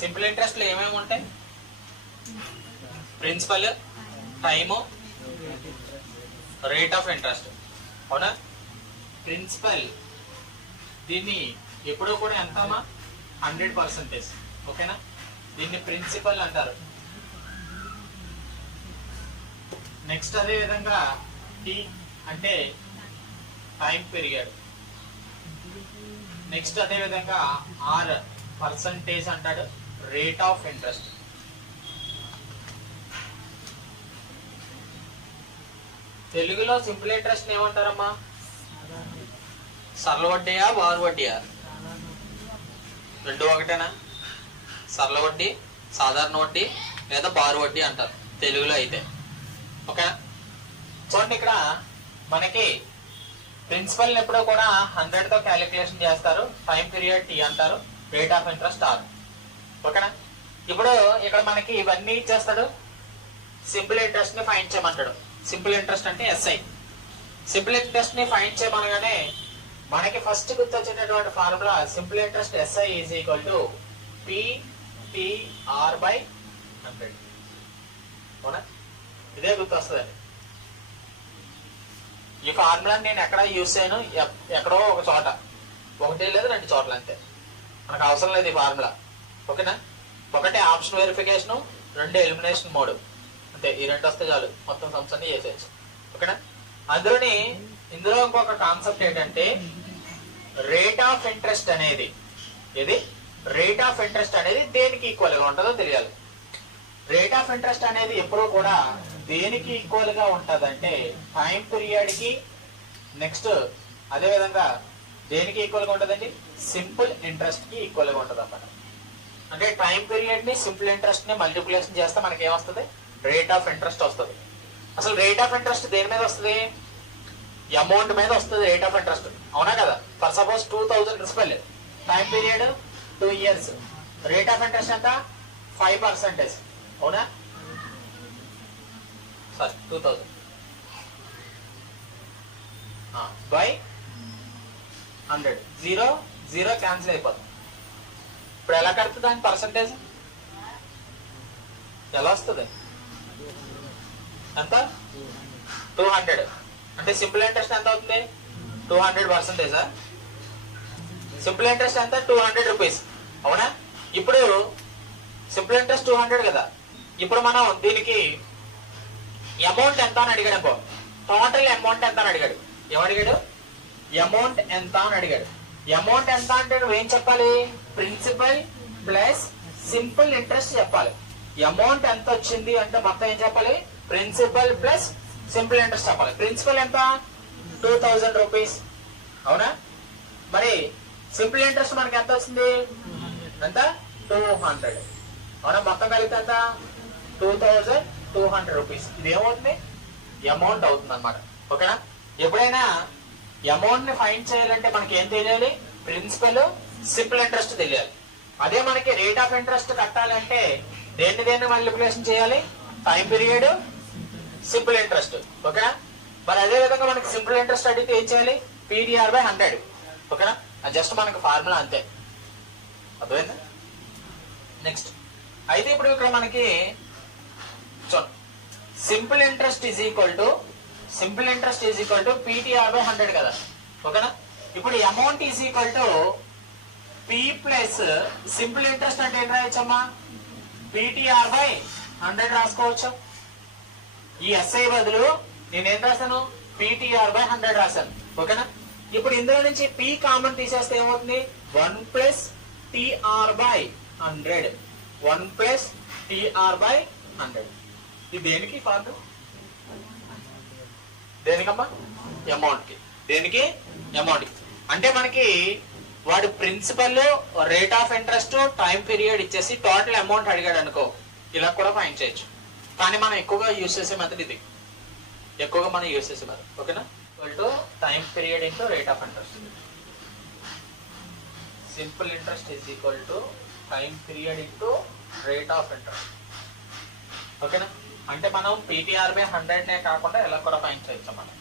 Simple interest లో ఏమేమి ఉంటాయి? Principal, time, rate of interest. అవునా? ప్రిన్సిపల్ దీన్ని ఎప్పుడో కూడా ఎంతమా 100%. ఓకేనా? దీన్ని ప్రిన్సిపల్ అంటారు. నెక్స్ట్ అదే విధంగా టీ అంటే టైం పీరియడ్. నెక్స్ట్ అదే విధంగా ఆర్ పర్సంటేజ్ అంటాడు, రేట్ ఆఫ్ ఇంట్రెస్ట్. తెలుగులో సింపుల్ ఇంట్రెస్ట్ ఏమంటారమ్మా? సరళ వడ్డీయా బారు వడ్డీయా? రెండు ఒకటేనా? సరళ వడ్డీ, సాధారణ వడ్డీ లేదా బారు వడ్డీ అంటారు తెలుగులో అయితే. ఓకే, చూడండి ఇక్కడ మనకి ప్రిన్సిపల్ ఎప్పుడో కూడా 100 తో క్యాలిక్యులేషన్ చేస్తారు, టైం పీరియడ్ టీ అంటారు, రేట్ ఆఫ్ ఇంట్రెస్ట్ ఆర్. ఓకేనా? ఇప్పుడు ఇక్కడ మనకి ఇవన్నీ ఇచ్చేస్తాడు, సింపుల్ ఇంట్రెస్ట్ ని ఫైండ్ చేయమంటాడు. సింపుల్ ఇంట్రెస్ట్ అంటే ఎస్ఐ. సింపుల్ ఇంట్రెస్ట్ ని ఫైండ్ చేయమనగానే మనకి ఫస్ట్ గుర్తొచ్చేటటువంటి formula simple interest SI is equal to PTR by 100. అవునా? ఇదే గుర్తొస్తుందండి. ఈ ఫార్ములా నేను ఎక్కడ యూజ్ చేయను, ఎక్కడో ఒక చోట, ఒకటి లేదా 2 చోట్ల అంతే. మనకు అవసరం లేదు ఈ ఫార్ములా. ఓకేనా? ఒకటి ఆప్షన్ వెరిఫికేషన్, 2 ఎలిమినేషన్ మోడ్, అంతే. ఈ 2 వస్తే చాలు, మొత్తం సమ్స్ అన్ని చేసేయచ్చు. ఓకేనా? ఇందులో ఇంకొక కాన్సెప్ట్ ఏంటంటే రేట్ ఆఫ్ ఇంట్రెస్ట్ అనేది, ఇది రేట్ ఆఫ్ ఇంట్రెస్ట్ అనేది దేనికి ఈక్వల్ గా ఉంటుందో తెలియాలి. రేట్ ఆఫ్ ఇంట్రెస్ట్ అనేది ఎప్పుడూ కూడా దేనికి ఈక్వల్ గా ఉంటదంటే టైం పీరియడ్ కి, నెక్స్ట్ అదే విధంగా దేనికి ఈక్వల్ గా ఉంటదండి? సింపుల్ ఇంట్రెస్ట్ కి ఈక్వల్ గా ఉంటది అన్నమాట. అంటే టైం పీరియడ్ ని సింపుల్ ఇంట్రెస్ట్ ని మల్టిప్లికేషన్ చేస్తే మనకి ఏమొస్తుంది? రేట్ ఆఫ్ ఇంట్రెస్ట్ వస్తుంది. అసలు రేట్ ఆఫ్ ఇంట్రెస్ట్ దేని మీద వస్తుంది? అమౌంట్ మీద వస్తుంది రేట్ ఆఫ్ ఇంట్రెస్ట్. అవునా కదా? ఫర్ సపోజ్ 2000 రూపాయలు, time period 2 years, rate of interest ఎంత? 5%. అవునా? సారీ 2000 బై 100, 0 క్యాన్సిల్ అయిపోతుంది. ఇప్పుడు ఎలా కడుతుంది దాని పర్సంటేజ్? ఎలా వస్తుంది? ఎంత? 200. అంటే సింపుల్ ఇంట్రెస్ట్ ఎంత అవుతుంది? 200%. సింపుల్ ఇంట్రెస్ట్ ఎంత? 200 రూపీస్. అవునా? ఇప్పుడు సింపుల్ ఇంట్రెస్ట్ 200 కదా. ఇప్పుడు మనం దీనికి అమౌంట్ ఎంత అని అడిగాడు అనుకో, టోటల్ అమౌంట్ ఎంత అని అడిగాడు. ఏమడిగాడు? అమౌంట్ ఎంత అని అడిగాడు. అమౌంట్ ఎంత అంటే నువ్వేం చెప్పాలి? ప్రిన్సిపల్ ప్లస్ సింపుల్ ఇంట్రెస్ట్ చెప్పాలి. అమౌంట్ ఎంత వచ్చింది అంటే మొత్తం ఏం చెప్పాలి? ప్రిన్సిపల్ ప్లస్ సింపుల్ ఇంట్రెస్ట్ చెప్పాలి. ప్రిన్సిపల్ ఎంత? 2000 రూపీస్. అవునా? మరి సింపుల్ ఇంట్రెస్ట్ మనకి ఎంత వచ్చింది? ఎంత? 200. అవునా? మొత్తం కలిగితే ఎంత? 2200 రూపీస్. ఇది ఏమవుతుంది? అమౌంట్ అవుతుంది అనమాట. ఓకేనా? ఎప్పుడైనా అమౌంట్ ని ఫైండ్ చేయాలంటే మనకి ఏం తెలియాలి? ప్రిన్సిపల్, సింపుల్ ఇంట్రెస్ట్ తెలియాలి. అదే మనకి రేట్ ఆఫ్ ఇంట్రెస్ట్ కట్టాలంటే దేన్ని మల్టిప్లికేషన్ చేయాలి? Time period, simple interest. ఓకేనా? మరి అదే విధంగా మనకి సింపుల్ ఇంట్రెస్ట్ అడిగితే ఏం చేయాలి? PTR by 100. ఓకేనా? జస్ట్ మనకి ఫార్ములా అంతే. అర్థమైందా? నెక్స్ట్ అయితే ఇప్పుడు ఇక్కడ మనకి simple interest is equal to PTR by 100 కదా. ఓకేనా? ఇప్పుడు amount is equal to P plus simple interest అంటే ఏం రాయొచ్చమ్మా? PTR బై 100 రాసుకోవచ్చు. ఈ SI బదులు నేనేం రాశాను? PTR బై 100 రాశాను. ఓకేనా? ఇప్పుడు ఇందులో నుంచి P కామన్ తీసేస్తే ఏమవుతుంది? 1 plus TR by 100. 1 plus TR by 100. ఇది దేనికి ఫార్ములా? దేనికమ్మా? అమౌంట్ కి. దేనికి? అమౌంట్ కి. అంటే మనకి వాడు principal, rate of interest, time period ఇచ్చేసి టోటల్ అమౌంట్ అడిగాడు అనుకో, ఇలా కూడా ఫైండ్ చేయొచ్చు. కానీ మనం ఎక్కువగా యూజ్ చేసే మెథడ్ ఇది. ఓకేనా? Time period into rate of interest. Simple interest is equal to time period into rate of interest. ఓకేనా? అంటే మనం PTR బై 100 నే కాకుండా ఎలా కూడా ఫైండ్ చేయొచ్చు మనం.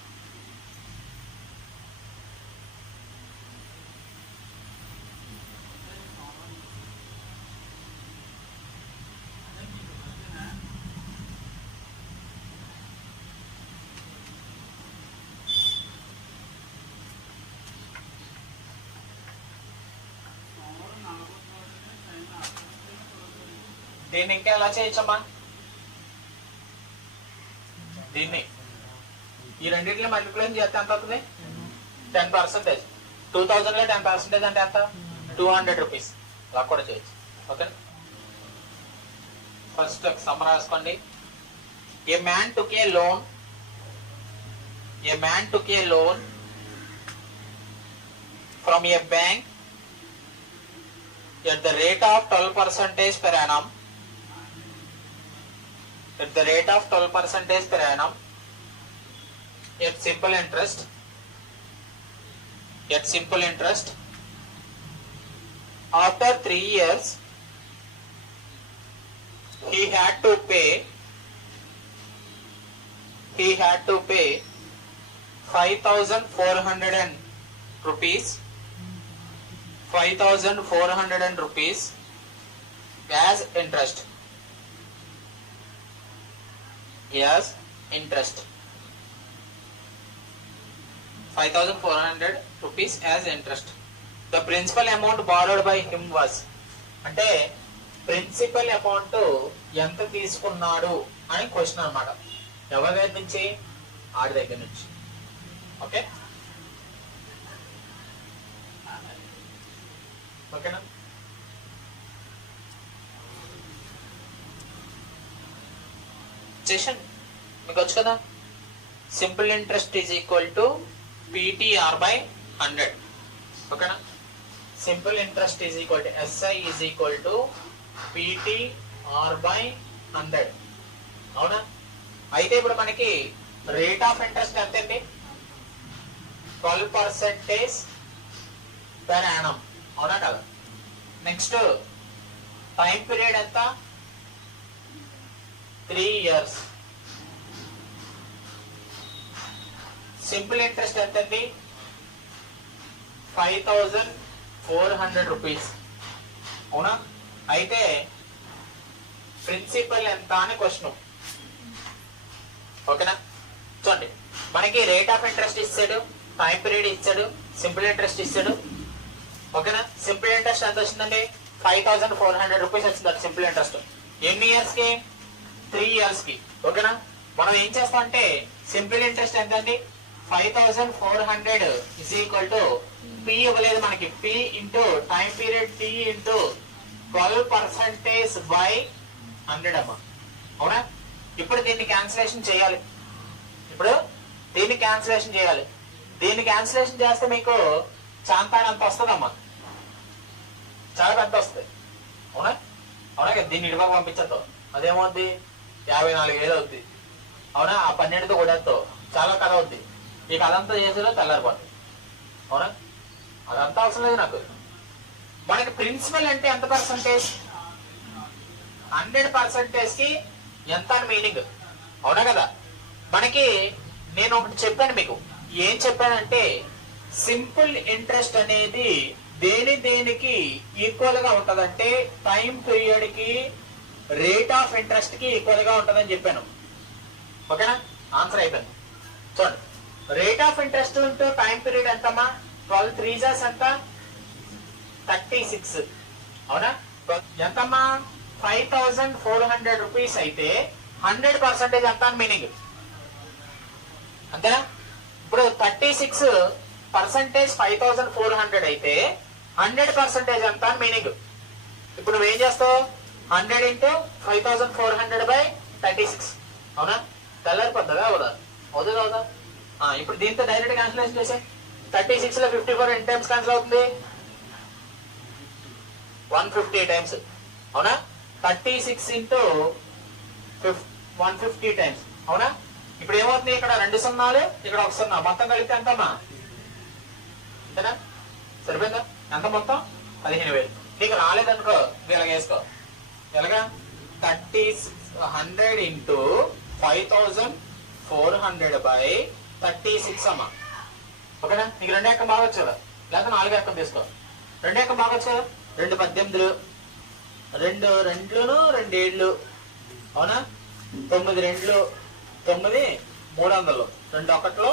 దీన్ని ఇంకా ఎలా చేయొచ్చమ్మా? దీన్ని ఈ రెండింటిని మల్టిప్లై చేస్తే ఎంత అవుతుంది? 10%. 2000 లో 10% అంటే ఎంత? 200 రూపీస్. అలా కూడా చేయొచ్చు. ఓకే, ఫస్ట్ సమ్ రాసుకోండి. ఏ man took A loan from a bank at the rate of 12% per annum. At the rate of 12% per annum, at simple interest. After 3 years, he had to pay 5,400 rupees. 5,400 rupees as interest. 5,400 rupees as interest. The principal amount borrowed by him was, అంటే principal amount ఎంత తీసుకున్నాడు అని question అన్నమాట. ఎవరి దగ్గర నుంచి? ఆడి దగ్గర నుంచి. ఓకే, ఓకేనా? చేషన్ మీకు వచ్చు కదా. Simple interest is equal to PTR by 100. ఓకేనా? Simple interest is equal to SI is equal to PTR by 100. అవునా? అయితే ఇప్పుడు మనకి రేట్ ఆఫ్ ఇంట్రెస్ట్ ఎంత అండి? 12% per annum. అవునా కదా? నెక్స్ట్ టైం పీరియడ్ ఎంత? 3 years. సింపుల్ ఇంట్రెస్ట్ ఎంత అండి? 5,400 రూపీస్. అవునా? అయితే ప్రిన్సిపల్ ఎంత అని క్వశ్చన్. ఓకేనా? చూడండి, మనకి రేట్ ఆఫ్ ఇంట్రెస్ట్ ఇచ్చాడు, టైం పీరియడ్ ఇచ్చాడు, సింపుల్ ఇంట్రెస్ట్ ఇచ్చాడు. ఓకేనా? సింపుల్ ఇంట్రెస్ట్ ఎంత వచ్చిందండి? 5,400 రూపీస్ వచ్చింది. సింపుల్ ఇంట్రెస్ట్ ఎన్ని ఇయర్స్ కి? 3 years కి. ఓకేనా? మనం ఏం చేస్తాం అంటే సింపుల్ ఇంట్రెస్ట్ ఎంత అండి? 5,400 ఇస్ ఈక్వల్ టు P ఇవ్వలేదు మనకి, P into time period T into 12% by 100 అమ్మా. అవునా? ఇప్పుడు దీన్ని క్యాన్సిలేషన్ చేయాలి. దీన్ని క్యాన్సిలేషన్ చేస్తే మీకు చాంతాడు అంత వస్తుందమ్మా, చాలా పెద్ద వస్తుంది. అవునా? కదా? దీన్ని ఇటుపక్క పంపించద్దు, అదేమవుద్ది? 54,000 అవుద్ది. అవునా? ఆ 12తో కొడేస్తో చాలా కథ అవుద్ది. ఈ కథ అంతా చేసేలో తెల్లారిపోతుంది. అవునా? అదంతా అవసరం లేదు నాకు. మనకి ప్రిన్సిపల్ అంటే ఎంత పర్సంటేజ్? 100% కి ఎంత అని మీనింగ్. అవునా కదా? మనకి నేను ఒకటి చెప్పాను మీకు. ఏం చెప్పానంటే సింపుల్ ఇంట్రెస్ట్ అనేది దేనికి ఈక్వల్ గా ఉంటదంటే టైం పీరియడ్ కి రేట్ ఆఫ్ ఇంట్రెస్ట్ కి ఈక్వల్ గా ఉంటదని చెప్పాను. ఓకేనా? ఆన్సర్ అయిపోయింది. చూడండి, rate of interest into time period ఎంతమ్మా? 12 3s ఎంత? 36. అవునా? ఎంతమ్మా? 5,400 రూపీస్ అయితే 100% ఎంత అని మీనింగ్. అంతేనా? ఇప్పుడు 36% 5,400 అయితే 100% ఎంత అని మీనింగ్. ఇప్పుడు నువ్వేం చేస్తావు? 100 ఇంటూ 5,400 బై 36. అవునా? తెల్లారిపోద్దా? అవుదా? ఇప్పుడు దీంతో డైరెక్ట్ క్యాన్సిలేషన్ చేసే 36 లో 54 ఎన్ని టైమ్స్ క్యాన్సిల్ అవుతుంది? 150 టైమ్స్. అవునా? 36 ఇంటూ 150 టైమ్స్. అవునా? ఇప్పుడు ఏమవుతుంది? ఇక్కడ 2 సున్నాలు, ఇక్కడ 1 సున్నా, మొత్తం కలిపితే ఎంతమ్మా? అంతేనా? సరిపోయిందా? ఎంత మొత్తం? 15,000. నీకు రాలేదనుకో ఇలాగ వేసుకో. ఎలాగా? 100 ఇంటూ 5,400 బై 36 అమ్మా. ఓకేనా? నీకు 2 ఎక్కం బాగొచ్చు కదా, లేకపోతే 4 ఎక్కం తీసుకో. 2 ఎక్కం బాగొచ్చు కదా. 2 18, 2 2 2 7. అవునా? 9 2 9 300, 2 1 2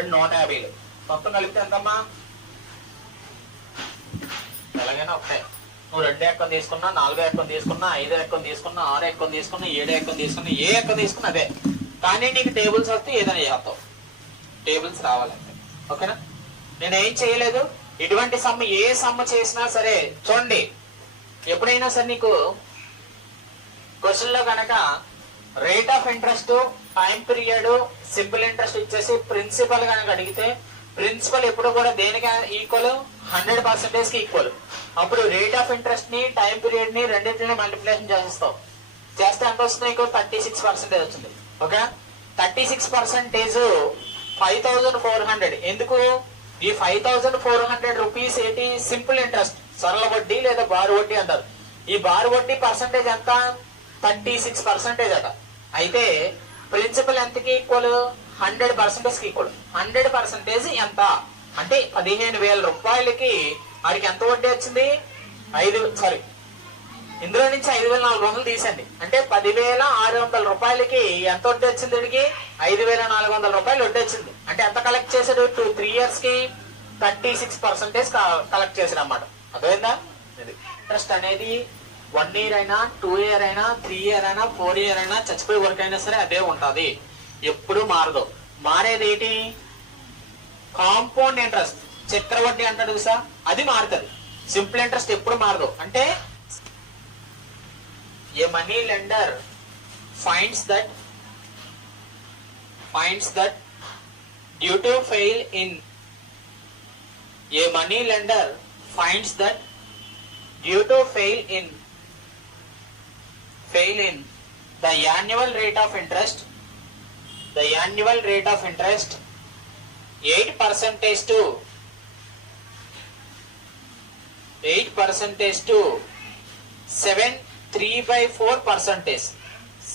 150. మొత్తం కలిపితే ఎంతమ్మా? ఎలాగైనా ఒకటే. నువ్వు 2 ఎక్కం తీసుకున్నా, 4 ఎక్కం తీసుకున్నా, 5 ఎక్కం తీసుకున్నా, 6 ఎక్కం తీసుకున్నా, 7 ఎక్కం తీసుకున్నా, ఏ ఎక్కం తీసుకున్నా అదే. కానీ నీకు టేబుల్స్ వస్తే ఏదైనా చేస్తావు, టేబుల్స్ రావాలంటే. ఓకేనా? నేనేం చేయలేదు. ఇటువంటి సమ్ ఏ సమ్ చేసినా సరే చూడండి, ఎప్పుడైనా సరే నీకు క్వశ్చన్ లో కనుక rate of interest, time period, simple interest ఇచ్చేసి ప్రిన్సిపల్ కనుక అడిగితే, ప్రిన్సిపల్ ఎప్పుడు కూడా దేనికి ఈక్వల్? 100% కి ఈక్వల్. అప్పుడు రేట్ ఆఫ్ ఇంట్రెస్ట్ ని, టైం పీరియడ్ ని రెండింటిని మల్టిప్లికేషన్ చేస్తావు. చేస్తే ఎంత వస్తుంది నీకు? 36% వచ్చింది. ఓకే, 36% 5400. ఎందుకు? ఈ 5400 రూపీస్ ఏంటి? సింపుల్ ఇంట్రెస్ట్, సరళ వడ్డీ లేదా బారు వడ్డీ అంటారు. ఈ బారు వడ్డీ పర్సంటేజ్ ఎంత? 36% అట. అయితే ప్రిన్సిపల్ ఎంతకి ఈక్వల్? 100% కి ఈక్వల్. 100% ఎంత అంటే 15,000 రూపాయలకి వాడికి ఎంత వడ్డీ వచ్చింది? ఇందులో నుంచి 5,400 తీసండి. అంటే 10,600 రూపాయలకి ఎంత వడ్డీ వచ్చింది? వీడికి 5,400 రూపాయలు వడ్డీ వచ్చింది. అంటే ఎంత కలెక్ట్ చేశాడు? 3 years కి 36% కలెక్ట్ చేశాడు అన్నమాట. అర్థమైందా? ఇంట్రెస్ట్ అనేది 1 year అయినా, 2 year అయినా, 3 year అయినా, 4 year అయినా, చచ్చిపోయే వరకు అయినా సరే అదే ఉంటది, ఎప్పుడు మారదు. మారేది ఏంటి? కాంపౌండ్ ఇంట్రెస్ట్, చక్రవడ్డీ అంటాడు చూసా, అది మారుతుంది. సింపుల్ ఇంట్రెస్ట్ ఎప్పుడు మారదు. అంటే a money lender finds that due to fail in a money lender finds that due to fail in the annual rate of interest 8% to 7.3/4%.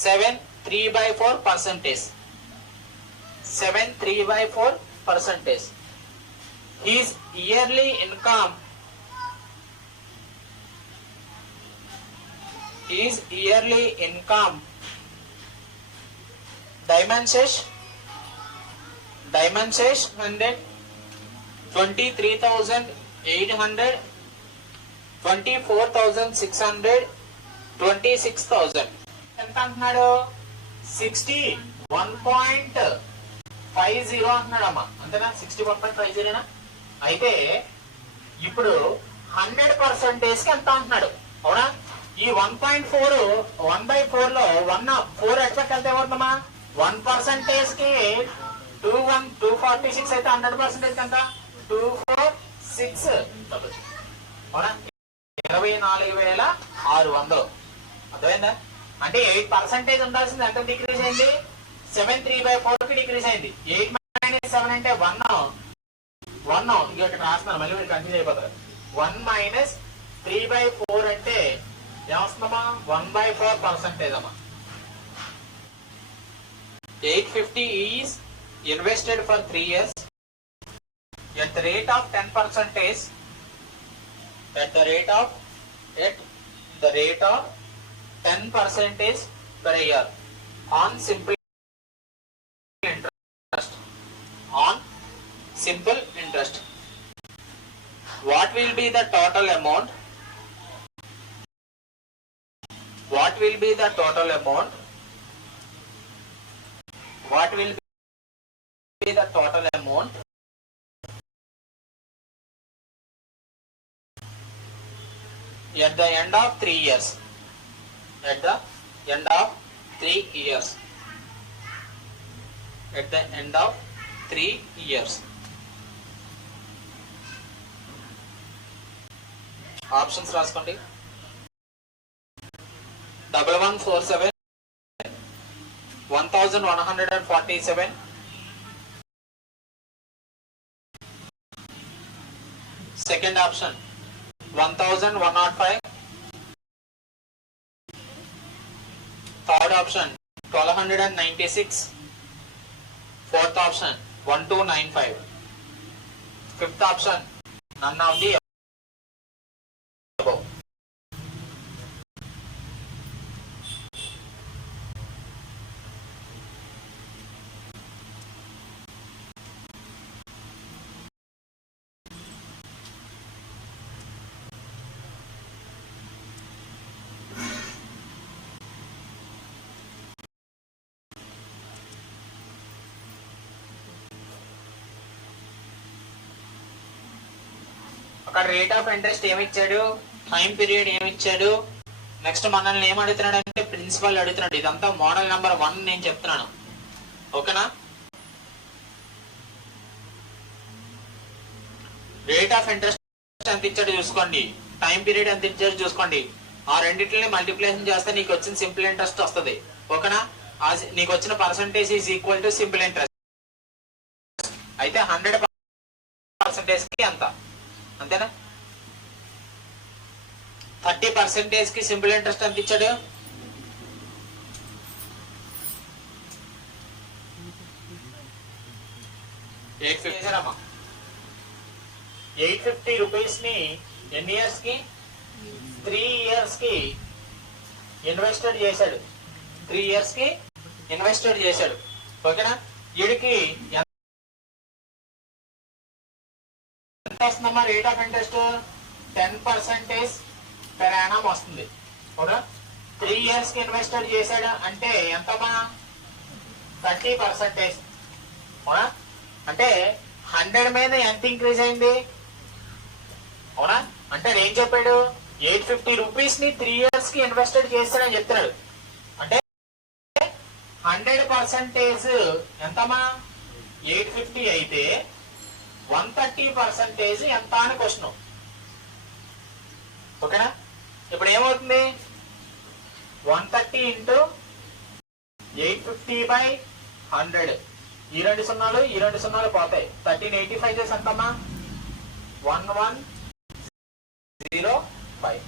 7.3/4%. His yearly income dimensions 23,800, 24,600, 26,000. ఎంత అంటున్నాడు? 61.50 అంటున్నాడు అమ్మా. అంతేనా? 61.50. అయితే ఇప్పుడు 100% కి ఎంత అంటున్నాడు? అవునా? ఈ 1.4 1/4 లో 4 ఎట్లకి వెళ్తే ఏమవుతుందమ్మా? 1% కి 246 అయితే 100% ఎంత? 246. అవునా? 24,600. అర్థమైందా? అంటే 8% ఉండాల్సింది ఎంత డిక్రీజ్ అయింది? 7.3/4 కి డిక్రీజ్ అయింది. 8 - 7 అంటే 1. ఇంకొకటి రాస్తున్నాను, మళ్ళీ మీరు కన్ఫ్యూజ్ అయిపోతారు. 1 - 3/4 అంటే ఏమొస్తుందమ్మా? 1/4% అమ్మా. 850 is invested for 3 years at the rate of 10%. At the rate of 10% per year on simple interest. What will be the total amount? What will be the total amount at the end of 3 years? At the end of 3 years. At the end of 3 years. Options రాసుకోండి. 1147, 1147, second option 1105, third option 1296, fourth option 1295, fifth option none of the above. అక్కడ rate of interest ఏమిచ్చాడు, time period ఏమిచ్చాడు, next మనల్ని ఏం అడుగుతున్నాడు అంటే principal అడుగుతున్నాడు. ఇదంతా మోడల్ నెంబర్ 1 నేను చెప్తున్నాను. ఓకేనా? రేట్ ఆఫ్ ఇంట్రెస్ట్ ఎంత ఇచ్చాడు చూసుకోండి, టైం పీరియడ్ ఎంత ఇచ్చాడు చూసుకోండి. ఆ రెండింటిని మల్టిప్లికేషన్ చేస్తే నీకు వచ్చిన సింపుల్ ఇంట్రెస్ట్ వస్తుంది. ఓకేనా? నీకు వచ్చిన percentage is equal to simple interest. అయితే 100% కి ఎంత, అంతేనా? 30% కి సింపుల్ ఇంట్రెస్ట్ ఎంత ఇచ్చాడు? 850 రూపీస్ ని ఎన్ని ఇయర్స్ కి? 3 ఇయర్స్ కి ఇన్వెస్టెడ్ చేశాడు. 3 ఇయర్స్ కి ఇన్వెస్టెడ్ చేశాడు. ఓకేనా? వీడికి ఎంత వస్తుందమ్మా rate of interest? 10% per Yanam వస్తుంది. అవునా? 3 ఇయర్స్ కి ఇన్వెస్టెడ్ చేశాడు అంటే ఎంతమ్మా? 30%. అవునా? అంటే 100 మీద ఎంత ఇంక్రీజ్ అయింది? అవునా? అంటే ఏం చెప్పాడు? 850 రూపీస్ ని 3 ఇయర్స్ కి ఇన్వెస్టెడ్ చేస్తాడని చెప్తున్నాడు. అంటే 100% ఎంతమా? 850 అయితే 130% ఎంత అని క్వశ్చన్. ఓకేనా? ఇప్పుడు ఏమవుతుంది? 130 ఇంటూ 850/100. ఈ 2 సున్నాలు ఈ 2 సున్నాలు పోతాయి. 1385 చేసి ఎంతమ్మా? 1105.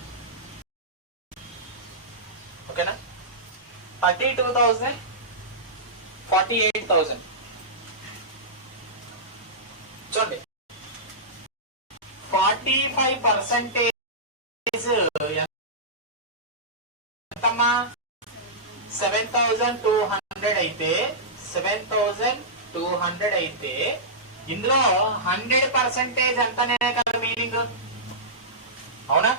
ఓకేనా? 32,000 48,000. చూడండి, 45% ఎంతమ్మా? 7,200 అయితే 7,200 అయితే ఇందులో 100% ఎంతనే కదా మీనింగ్. అవునా?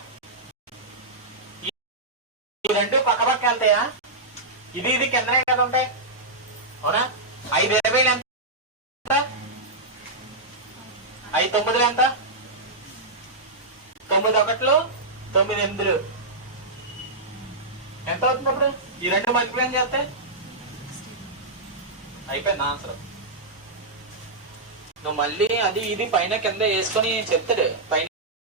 ఈ రెండు పక్క పక్క వెళ్తాయా? ఇది ఇది కిందనే కదా ఉంటాయి. అవునా? 5,20 ఎంత? 5,9 ఎంత? 9,1 9,8 ఎంత అవుతుంది? అప్పుడు ఈ రెండు మల్టిప్లై చేస్తే అయిపోయింది ఆన్సర్. నువ్వు మళ్ళీ అది ఇది పైన కింద వేసుకొని చెప్తాడు. పైన